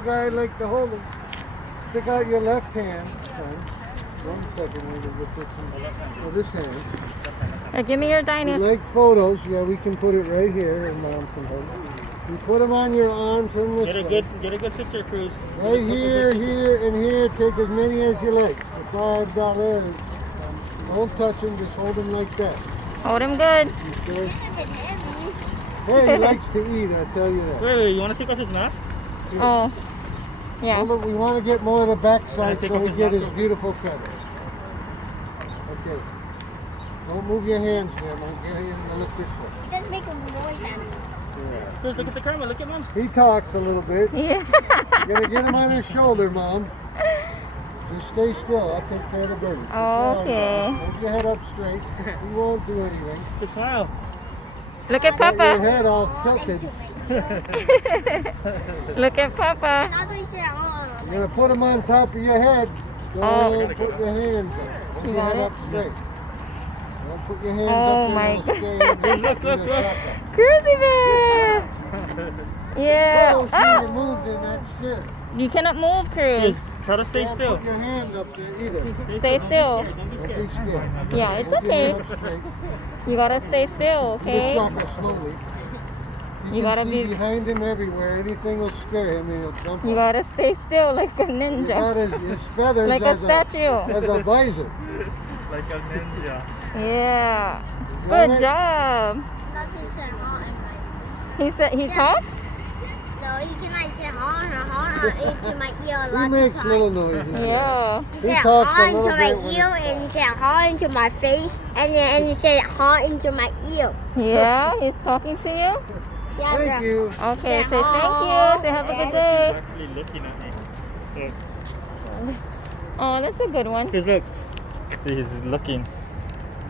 little guy like to hold him. Stick out your left hand, son. 1 second, we're gonna get this one. Oh, this hand. Give me your You dinosaur. like photos? Yeah, we can put it right here, and Mom can hold it. You put them on your arm, turn this way. Get a good picture, Cruz. Right here, here, and here. Take as many as you like. For $5. Don't touch them. Just hold them like that. Hold him good. You sure? Hey, he likes to eat. I tell you that. Wait, you want to take off his mask? Oh, yeah. Well, we want to get more of the backside take so off we his get mask. his beautiful feathers. Okay. Don't move your hands there, Mom. Get him to look this way. It does make a noise at me. Yeah. Cruz, look at the camera. Look at Mom. He talks a little bit. Yeah. You're gonna get him on his shoulder, Mom. Just stay still. I'll take care of the bird. Okay. Hold your head up straight. He won't do anything. Good smile. Look at Got your Papa. head all Into tilted. my ear. Look at Papa. And also he said, You're gonna put him on top of your head. Don't Oh. put your hands up. Hold You your got head it? up straight. Don't put your hands Oh up my there. God. Look. Cruzy bear. Yeah. Oh, Oh, you moved and that's good. you cannot move, Cruz. Cruz, try to stay Don't still. put your hand up there either. Stay still. Don't be Don't scared. be scared. Yeah, it's Hold your head okay. up straight. You gotta stay still, okay? Just walk it slowly. You can gotta see be- behind him everywhere. Anything will scare him and he'll jump You up. gotta stay still like a He got ninja. his feathers Like a as statue. as a visor. Like a ninja. Yeah. Got Good it? job. That's he said, He said he talks? No, he can like say, into my ear a He lot makes of little times. noises. Yeah. He He said talks a into little my bit when ear it's and he said into my face and he said into my ear. Yeah, he's talking to you? Yeah, Thank you. Okay, Say say thank hi. you. Say have a good He's day. actually looking at me. Look. Oh, that's a good one. Cruz, look. See, he's looking.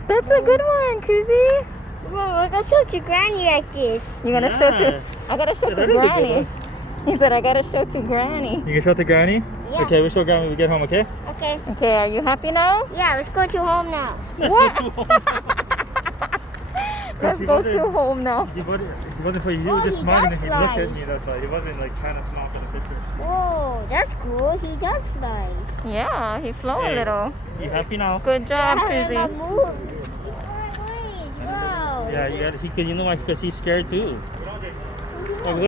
That's a good one, Cruzy. Mom, let's show to Granny like this. You gonna show Yeah. to? I gotta show Yeah, to that is a good Granny. one. He said I gotta show to Granny. You can show it to Granny? Yeah. Okay, we'll show Granny when we get home, okay? Okay. Okay, are you happy now? Yeah, let's go to home now. What? Let's go to home. Let's He go wasn't- to home now. He wasn't for you. He Oh, was just he smiling does and he looked at flies. me. That's why. He wasn't like trying to smile for the picture. Whoa, that's cool. He does flies. Yeah, he flew a Hey. little. You happy now? Good job, Yeah, Cruzy. move. Wait, whoa. Yeah, you know why? Because he's scared too.